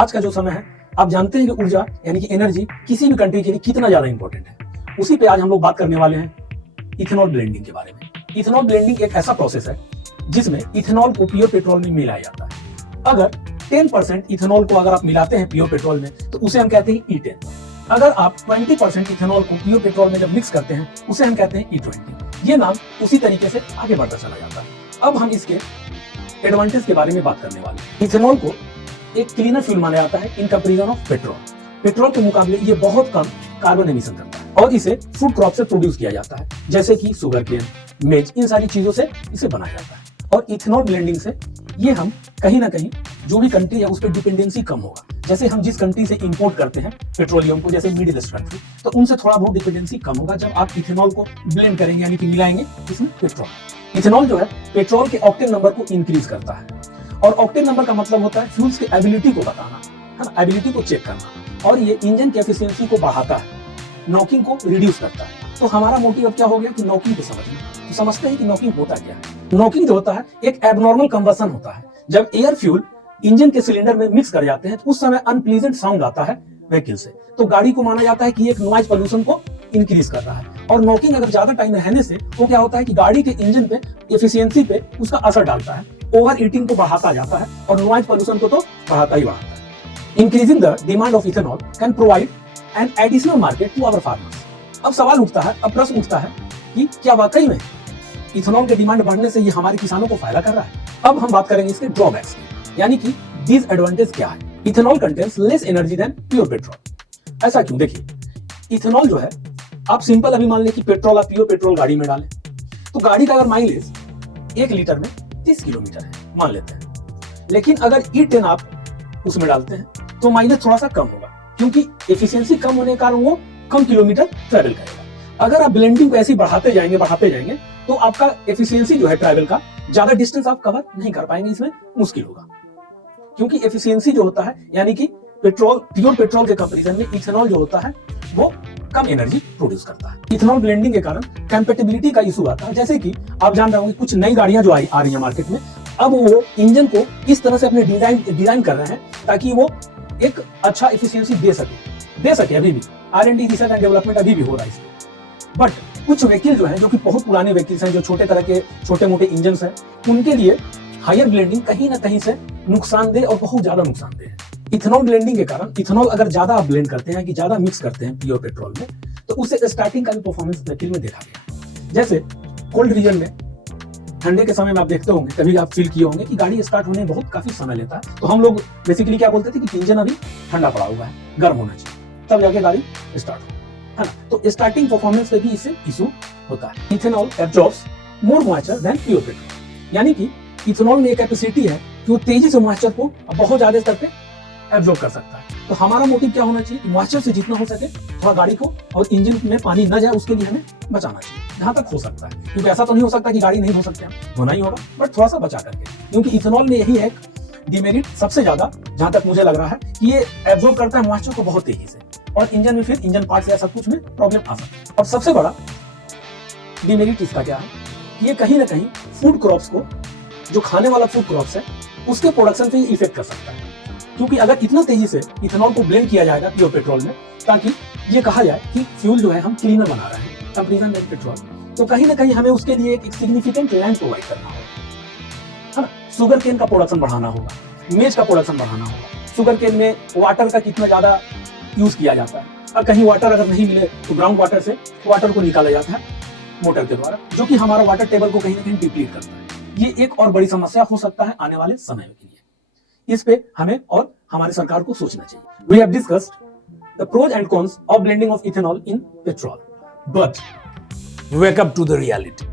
आज का जो समय है, आप जानते हैं कि ऊर्जा यानी कि एनर्जी किसी भी कंट्री के लिए कितना ज्यादा इंपॉर्टेंट है। उसी पे आज हम लोग बात करने वाले हैं इथेनॉल ब्लेंडिंग के बारे में। इथेनॉल ब्लेंडिंग एक ऐसा प्रोसेस है जिसमें इथेनॉल को प्योर पेट्रोल में मिलाया जाता है। अगर 10% इथेनॉल को अगर आप मिलाते हैं प्योर पेट्रोल में तो उसे हम कहते हैं E10। अगर आप 20% इथेनॉल को प्योर पेट्रोल में जब मिक्स करते हैं उसे हम कहते हैं E20। ये नाम उसी तरीके से आगे बढ़ता चला जाता है। अब हम इसके एडवांटेज के बारे में बात करने वाले हैं। इथेनॉल को एक क्लीनर फ्यूल माना जाता है in comparison of petrol. Petrol के मुकाबले ये बहुत कम कार्बन एमिशन करता है और इसे फूड क्रॉप से प्रोड्यूस किया जाता है, जैसे कि शुगर केन, मेज, इन सारी चीजों से इसे बनाया जाता है। और इथेनॉल ब्लेंडिंग से ये हम कहीं ना कहीं जो भी कंट्री है उस पर डिपेंडेंसी कम होगा। जैसे हम जिस कंट्री से इंपोर्ट करते हैं पेट्रोलियम को, जैसे मिडिल ईस्ट कंट्री, तो उनसे थोड़ा बहुत डिपेंडेंसी कम होगा जब आप इथेनॉल को ब्लेंड करेंगे यानी कि मिलाएंगे इसमें पेट्रोल। इथेनॉल जो है पेट्रोल के ऑक्टेन नंबर को इंक्रीज करता है और ऑक्टेन नंबर का मतलब होता है फ्यूल्स की एबिलिटी को बताना, है ना, एबिलिटी को चेक करना। और ये इंजन की एफिशिएंसी को बढ़ाता है, नॉकिंग को रिड्यूस करता है। तो हमारा मोटिव अब क्या हो गया कि नॉकिंग को समझना। तो समझते हैं कि नॉकिंग होता क्या है। नॉकिंग जो होता है एक एबनॉर्मल कंबशन होता है। जब एयर फ्यूल इंजन के सिलेंडर में मिक्स कर जाते हैं तो उस समय अनप्लीजेंट साउंड आता है व्हीकल से, तो गाड़ी को माना जाता है कि एक नॉइज पोल्यूशन को इंक्रीज कर रहा है। और नॉकिंग अगर ज्यादा टाइम रहने से वो क्या होता है कि गाड़ी के इंजन पे एफिशिएंसी पे उसका असर डालता है, ओवर ईटिंग को बढ़ाता जाता है और नॉइज पोल्यूशन को तो बढ़ाता ही बढ़ाता है। Increasing the demand of ethanol can provide an additional market to our farmers. अब सवाल उठता है, अब प्रश्न उठता है कि क्या वाकई में इथेनॉल के डिमांड बढ़ने से ये हमारे किसानों को फायदा कर रहा है। अब हम बात करेंगे इसके ड्रॉबैक्स की, यानी कि डिसएडवांटेज क्या है। Ethanol contains less energy than pure petrol. ऐसा क्यों? देखिए, इथेनॉल जो है, आप सिंपल अभी मान लें कि पेट्रोल आप प्योर पेट्रोल गाड़ी में डालें तो गाड़ी का अगर माइलेज 1 लीटर में 30 किलोमीटर है मान लेते हैं, लेकिन अगर E10 आप उसमें डालते हैं तो माइलेज थोड़ा सा कम होगा, क्योंकि एफिशिएंसी कम होने के कारण वो कम किलोमीटर ट्रैवल करेगा। अगर आप ब्लेंडिंग को ऐसे बढ़ाते जाएंगे तो आपका एफिशिएंसी जो है ट्रैवल का, ज्यादा डिस्टेंस आप कवर नहीं कर पाएंगे, इसमें मुश्किल होगा। क्योंकि एफिशिएंसी जो होता है यानी कि पेट्रोल, प्योर पेट्रोल के कंपैरिजन में इथेनॉल जो होता है वो कम एनर्जी प्रोड्यूस करता है। इथेनॉल ब्लेंडिंग के कारण कंपैटिबिलिटी का इशू आता है। जैसे कि आप जान रहे होंगे कुछ नई गाड़ियां जो आ रही हैं मार्केट में, अब वो इंजन को इस तरह से अपने डिजाइन कर रहे हैं ताकि वो एक अच्छा एफिशिएंसी दे सके। अभी भी R&D, रिसर्च एंड डेवलपमेंट अभी भी हो रहा है इसमें। बट कुछ व्हीकल जो है, जो कि बहुत पुराने व्हीकल्स हैं, जो छोटे तरह के छोटे मोटे इंजन हैं, उनके लिए हायर ब्लेंडिंग कहीं ना कहीं से नुकसानदेह और बहुत ज्यादा नुकसानदेह है। इथेनॉल ब्लेंडिंग के कारण इथेनॉल अगर ज्यादा आप ब्लेंड करते हैं कि ज्यादा मिक्स करते हैं प्योर पेट्रोल में, तो उससे स्टार्टिंग का भी परफॉर्मेंस व्हीकल में देखा गया। जैसे कोल्ड रीजन में, ठंडे के समय में आप देखते होंगे, कभी आप फील किए होंगे कि गाड़ी स्टार्ट होने में बहुत काफी समय लेता है, तो हम लोग बेसिकली क्या बोलते थे कि इंजन अभी ठंडा पड़ा हुआ है, गर्म होना चाहिए, तब जाके गाड़ी स्टार्ट हो, है ना। तो स्टार्टिंग परफॉर्मेंस पे भी इससे इशू होता है। Ethanol absorbs more moisture than pure petrol, यानी कि इथेनॉल में एक कैपेसिटी है कि वो तेजी से मॉइस्चर को बहुत ज्यादा स्तर पे एब्जॉर्ब कर सकता है। तो हमारा मोटिव क्या होना चाहिए कि मॉइस्चर से जितना हो सके थोड़ा गाड़ी को और इंजन में पानी न जाए उसके लिए हमें बचाना चाहिए जहां तक हो सकता है, क्योंकि ऐसा तो नहीं हो सकता कि गाड़ी नहीं हो सकती, होना ही होगा, बट थोड़ा सा बचा करके। क्योंकि इथेनॉल में यही एक डिमेरिट सबसे ज्यादा, जहां तक मुझे लग रहा है, कि ये एब्जॉर्ब करता है मॉइस्चर को बहुत तेजी से और इंजन में फिर इंजन पार्ट या सब कुछ में प्रॉब्लम आ सकती है। और सबसे बड़ा डिमेरिट इसका क्या है कि ये कहीं ना कहीं फूड क्रॉप्स को, जो खाने वाला फूड क्रॉप्स है, उसके प्रोडक्शन पे इफेक्ट कर सकता है। क्योंकि अगर इतना तेजी से इथेनॉल को ब्लेंड किया जाएगा प्योर पेट्रोल में ताकि ये कहा जाए कि फ्यूल जो है हम क्लीनर बना रहे हैं कंपैरिजन विद पेट्रोल, तो कहीं ना कहीं हमें उसके लिए एक सिग्निफिकेंट लैंड प्रोवाइड करना होगा, है ना। शुगर केन का प्रोडक्शन बढ़ाना होगा, मेज का प्रोडक्शन बढ़ाना होगा। शुगर केन में वाटर का कितना ज्यादा यूज किया जाता है, और कहीं वाटर अगर नहीं मिले तो ग्राउंड वाटर से वाटर को निकाला जाता है मोटर के द्वारा, जो कि हमारा वाटर टेबल को कहीं ना कहीं डिप्लीट करता है। ये एक और बड़ी समस्या हो सकता है आने वाले समय के लिए। इस पे हमें और हमारे सरकार को सोचना चाहिए। We have discussed the pros and cons of blending of ethanol in petrol, but wake up to the reality.